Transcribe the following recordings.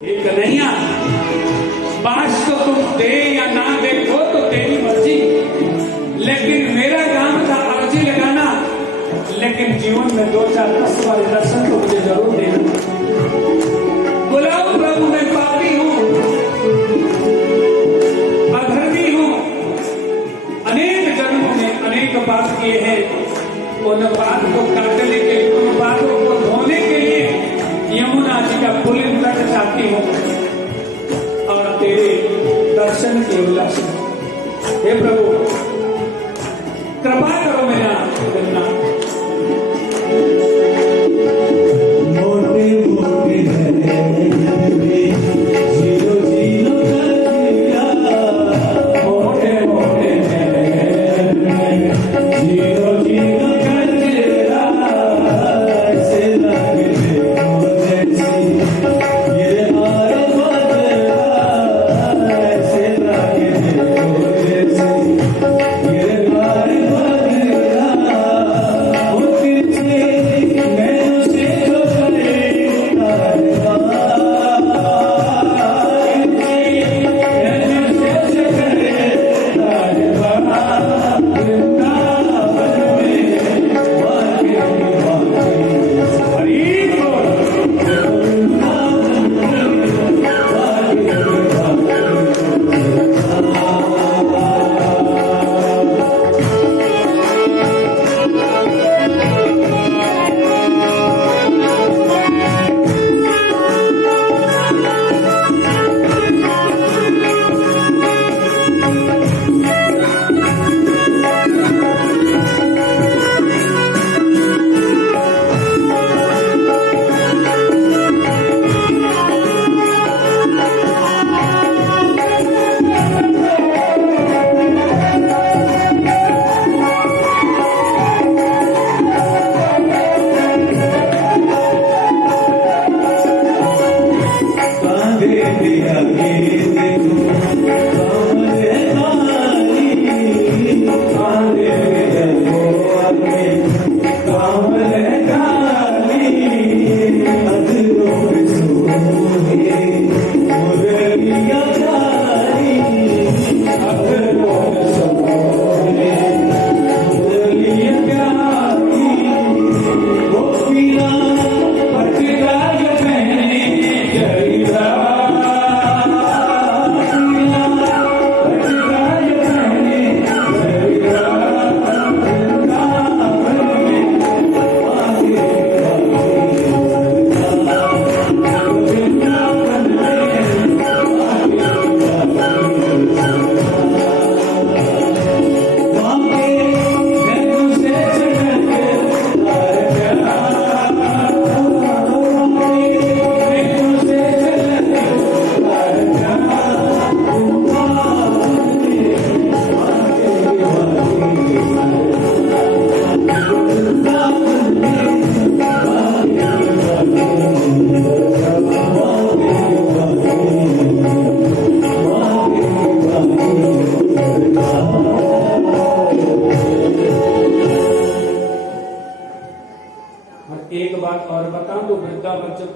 हे कन्हैया, बाश तो तुम दे या ना दे वो तो तेरी मर्जी, लेकिन मेरा काम था अर्जी लगाना। लेकिन जीवन में 2-4 वाले दर्शन तो मुझे जरूर देना। बुलाओ प्रभु, मैं पापी हूँ, अधर्मी हूँ, अनेक जन्मों में अनेक पाप किए हैं। उन पाप को काटने के, उन पापों को धोने के लिए यमुना जी का पुलिन तट चाहती हूँ और तेरे दर्शन के उल्लास। हे प्रभु, कृपा करो मेरा करना। मोटे मोटे जीरो जीरो मोटे मोटे जीरो जीरो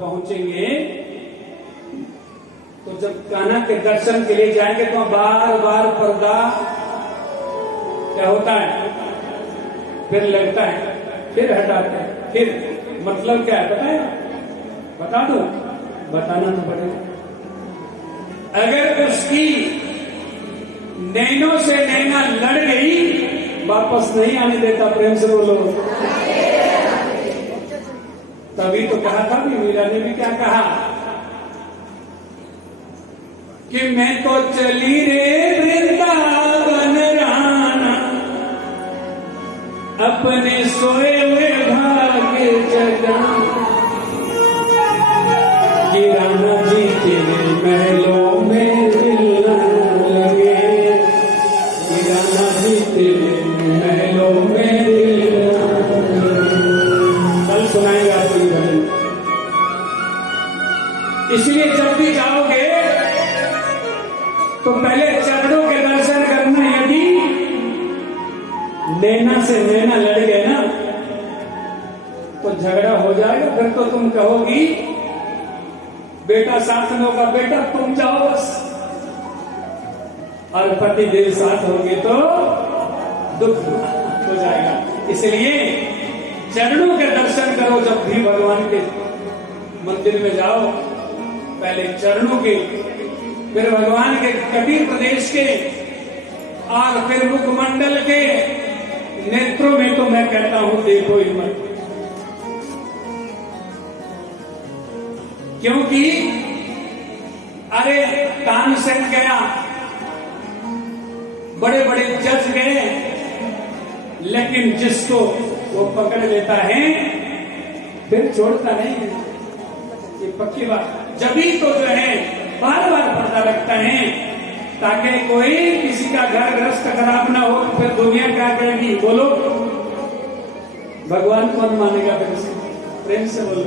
पहुंचेंगे तो जब कान्हा के दर्शन के लिए जाएंगे तो बार बार पर्दा क्या होता है, फिर लगता है, फिर हटाते हैं, फिर मतलब क्या है बताए, बता दो, बताना तो पड़ेगा। अगर उसकी नैनों से नैना लड़ गई, वापस नहीं आने देता। प्रेम से बोलो। तभी तो कहा था भी, मीरा ने भी क्या कहा कि मैं तो चली रे वृंदावन राना, अपने सोए हुए भाग्य जगाना, कि राणा जी के महलों में दिल न लगे, कि राणा जी के महलों में दिल न लगे। कल सुनाएगा आपकी भजन। इसलिए जब भी जाओगे तो पहले चरणों के दर्शन करना। यदि नैना से नैना लड़ गए ना तो झगड़ा हो जाएगा। फिर तो तुम कहोगी बेटा साथ में होगा, बेटा तुम जाओ बस, और पति देव साथ होंगे तो दुख हो जाएगा। इसलिए चरणों के दर्शन करो, जब भी भगवान के मंदिर में जाओ, पहले चरणों के, फिर भगवान के कबीर प्रदेश के, और फिर मुखमंडल के, नेत्रों में तो मैं कहता हूं देखो ही मत, क्योंकि अरे तानसेन गया, बड़े बड़े जज गए, लेकिन जिसको वो पकड़ लेता है फिर छोड़ता नहीं है, ये पक्की बात। जभी तो जो है बार बार पता लगता है, ताकि कोई किसी का घर ग्रस्त खराब ना हो, फिर दुनिया क्या करेगी, बोलो भगवान कौन मानेगा फिर से, प्रेम से बोलो।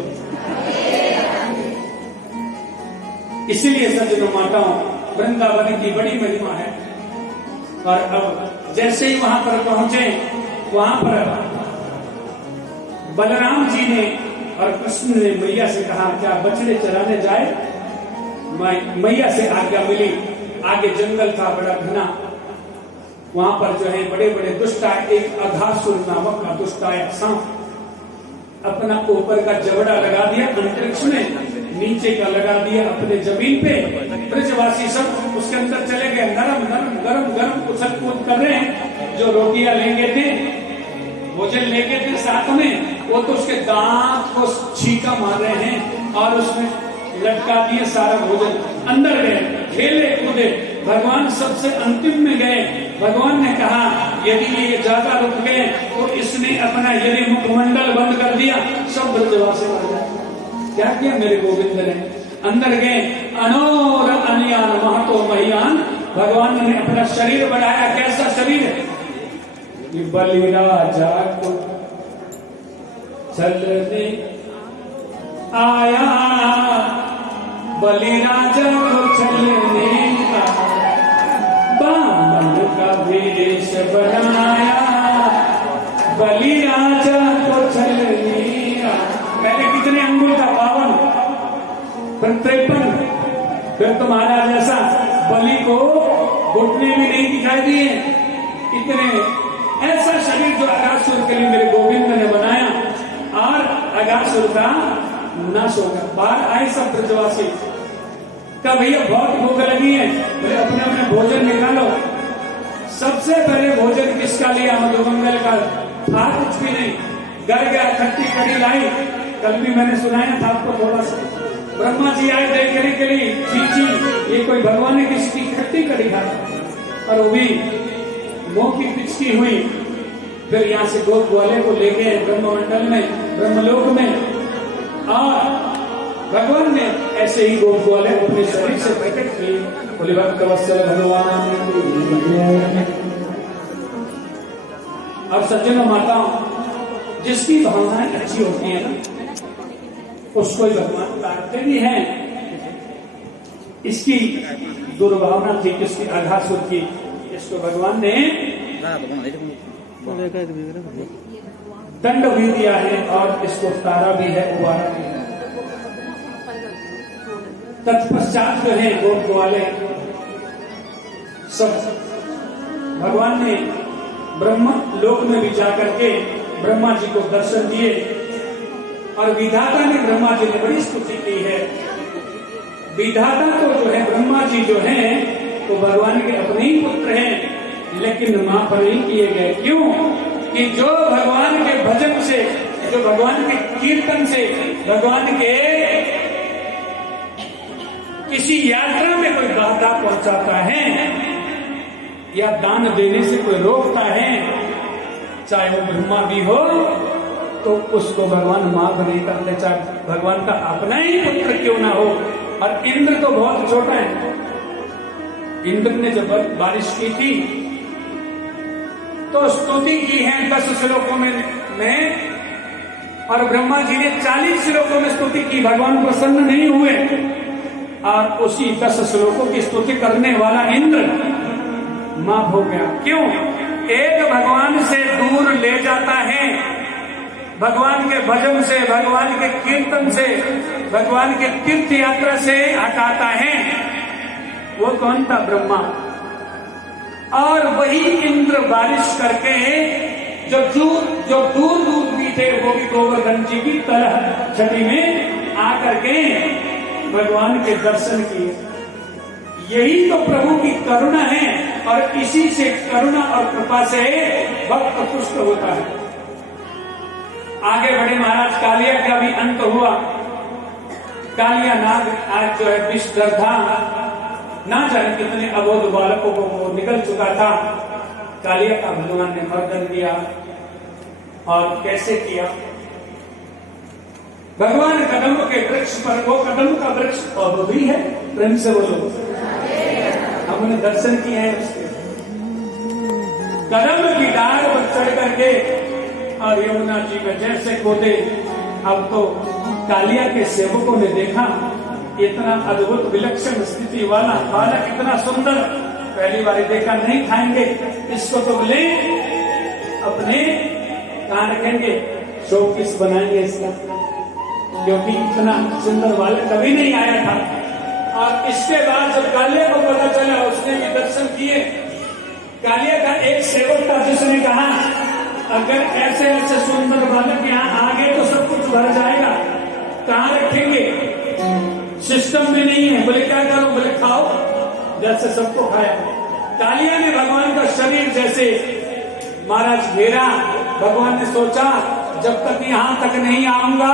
इसीलिए सज्जनों माताओं, वृंदावन की बड़ी महिमा है। और अब जैसे ही वहां पर पहुंचे, वहां पर बलराम जी ने और कृष्ण ने मैया से कहा, क्या बछड़े चराने जाए? मैया से आज्ञा मिली। आगे जंगल था बड़ा घना, वहां पर जो है बड़े बड़े दुष्टाय, एक अघासुर नामक का दुष्टाय सांप अपना ऊपर का जबड़ा लगा दिया अंतरिक्ष में, नीचे का लगा दिया अपने जमीन पे। ब्रजवासी सब उसके अंदर चले गए, नरम नरम गरम गरम उछल कूद कर रहे हैं। जो रोटियां लेंगे थे, भोजन लेके थे साथ में, वो तो उसके दांत को छीका मार रहे हैं और उसमें लटका दिए सारा भोजन। अंदर गए, खेले कूदे, भगवान सबसे अंतिम में गए। भगवान ने कहा यदि ये ज्यादा रुक गए तो इसने अपना यदि मुखमंडल बंद कर दिया, सब ब्रजवासी मर जाए। क्या किया मेरे गोविंद ने? अंदर गए, अनोर अनियान महतो महियान, भगवान ने अपना शरीर बढ़ाया। कैसा शरीर है? बलि राजा को चलने आया, बलि राजा को चलने का, बामन का वेश बनाया, बलि राजा को चलने का। पहले कितने अंगुल था? 52, फिर 53, फिर तुम्हारा जैसा बलि को घुटने भी नहीं दिखाई दिए। इतने ऐसा शरीर जो अगासुर के लिए मेरे गोविंद ने बनाया, और अगासुर का नाश होगा। बाहर आए सब ब्रजवासी, कहा भैया बहुत भूख लगी है, बोले अपने अपने भोजन निकालो। सबसे पहले भोजन किसका लिया? मधुमंगल का था, कुछ भी नहीं। घर गया, खट्टी कड़ी लाई, कल भी मैंने सुनाया था आपको थोड़ा सा। ब्रह्मा जी आए देखने के लिए, चीची ये कोई भगवान ने किसी की खट्टी कड़ी खाता, और वो भी मुंह की पिचकी हुई। फिर यहाँ से गोप ग्वाले को ले गए ब्रह्ममंडल में, ब्रह्मलोक में, और भगवान ने ऐसे ही गोप ग्वाले अपने शरीर से प्रकट किए। बोले भक्त वत्सल भगवान। और सज्जनों माताओं, जिसकी भावनाएं अच्छी होती है ना, उसको भगवान ताकते भी हैं। इसकी दुर्भावना थी, किसकी? अघासुर की। इसको भगवान ने दंड भी दिया है और इसको तारा भी है, उबारा भी है। तत्पश्चात जो है गोप ग्वाले सब भगवान ने ब्रह्म लोक में भी जाकर के ब्रह्मा जी को दर्शन दिए, और विधाता ने ब्रह्मा जी ने बड़ी स्तुति की है। विधाता तो जो है ब्रह्मा जी जो है तो भगवान के अपने ही पुत्र हैं, लेकिन मां पर नहीं किए गए। क्यों? कि जो भगवान के भजन से, जो भगवान के कीर्तन से, भगवान के किसी यात्रा में कोई बाधा पहुंचाता है या दान देने से कोई रोकता है, चाहे वो ब्रह्मा भी हो, तो उसको भगवान माफ नहीं करते, चाहे भगवान का अपना ही पुत्र क्यों ना हो। और इंद्र तो बहुत छोटा है। इंद्र ने जब बारिश की थी तो स्तुति की है 10 श्लोकों में, और ब्रह्मा जी ने 40 श्लोकों में स्तुति की। भगवान प्रसन्न नहीं हुए, और उसी 10 श्लोकों की स्तुति करने वाला इंद्र माफ हो गया। क्यों? एक भगवान से दूर ले जाता है भगवान के भजन से, भगवान के कीर्तन से, भगवान के तीर्थ यात्रा से हटाता है, वो कौन था? ब्रह्मा। और वही इंद्र बारिश करके जो दूर दूर भी थे वो भी गोवर्धन जी की तरह छवि में आकर के भगवान के दर्शन किए। यही तो प्रभु की करुणा है और इसी से करुणा और कृपा से भक्त पुष्ट होता है। आगे बढ़े महाराज। कालिया का भी अंत हुआ। कालिया नाग आज जो है विषदर्धा, ना जाने कितने अबोध बालकों को वो निकल चुका था। कालिया का भगवान ने मर्दन किया। और कैसे किया? भगवान कदम के वृक्ष पर, वो कदम का वृक्ष अब भी है, प्रेम से बोलो, हमने दर्शन किए हैं उसके। कदम की डाल पर चढ़ करके और यमुना जी में जैसे कूदे। अब तो कालिया के सेवकों ने देखा इतना अद्भुत विलक्षण स्थिति वाला बालक, इतना सुंदर, पहली बार देखा, नहीं खाएंगे इसको तो बोले अपने कहां रखेंगे, शोपीस बनाएंगे इसका, क्योंकि इतना सुंदर बालक कभी नहीं आया था। और इसके बाद जब कालिया को पता चला, उसने भी दर्शन किए। कालिया का एक सेवक था जिसने कहा अगर ऐसे ऐसे सुंदर बालक यहाँ आ गए तो सब कुछ भर जाएगा, कहाँ रखेंगे, सिस्टम में नहीं है। बोले क्या करो? बोले खाओ, जैसे सबको खाया। कालिया ने भगवान का शरीर जैसे महाराज घेरा। भगवान ने सोचा जब तक यहां तक नहीं आऊंगा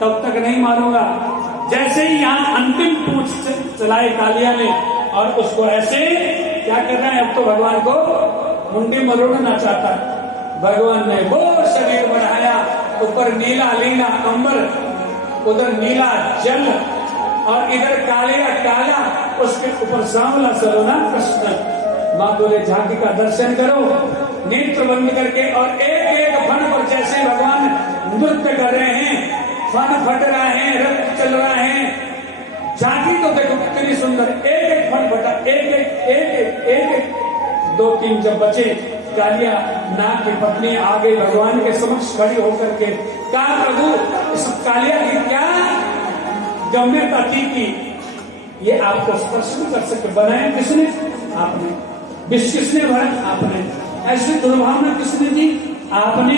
तब तक नहीं मारूंगा। जैसे ही यहां अंतिम पूंछ चलाए कालिया ने और उसको ऐसे क्या कर रहा है, अब तो भगवान को मुंडी मरोड़ना चाहता है। भगवान ने वो शरीर बढ़ाया, ऊपर नीला लीला अंबर, उधर नीला जल और इधर कालिया काला, उसके ऊपर सांवला सलोना कृष्ण। माँ बोले झांकी का दर्शन करो नेत्र बंद करके। और एक एक फन पर जैसे भगवान नृत्य कर रहे हैं, फन फट रहा है, रक्त चल रहा है, झांकी तो देखो कितनी सुंदर। एक एक फन फटा, एक एक एक एक एक एक, दो तीन जब बचे, कालिया नाग की पत्नी आ गई भगवान के समक्ष खड़ी होकर के, कहा प्रभु इस कालिया की क्या गम्यता थी कि ये आपको स्पर्श नहीं कर सके, बनाया किसने? आपने। विष किसने भरा? आपने। ऐसी दुर्भावना किसने दी? आपने।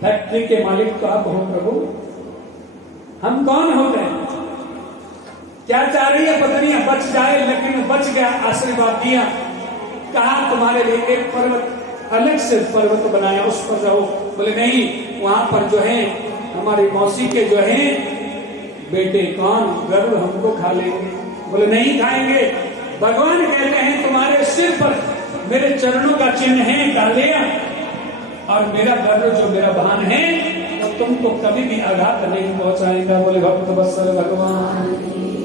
फैक्ट्री के मालिक तो आप हो प्रभु, हम कौन हो गए? क्या चाह रही है पत्नियां? बच जाए, लेकिन बच गया, आशीर्वाद दिया। कहा तुम्हारे लिए एक पर्वत, अलग से पर्वत बनाया, उस पर रहो। बोले नहीं, वहां पर जो है हमारी मौसी के जो है बेटे कौन गर्व हमको खा लेंगे। बोले नहीं खाएंगे। भगवान कहते हैं तुम्हारे सिर पर मेरे चरणों का चिन्ह है कालिया, और मेरा गर्व जो मेरा भान है वो तुमको कभी भी आघात नहीं पहुंचाएगा। बोले भक्त वत्सल भगवान।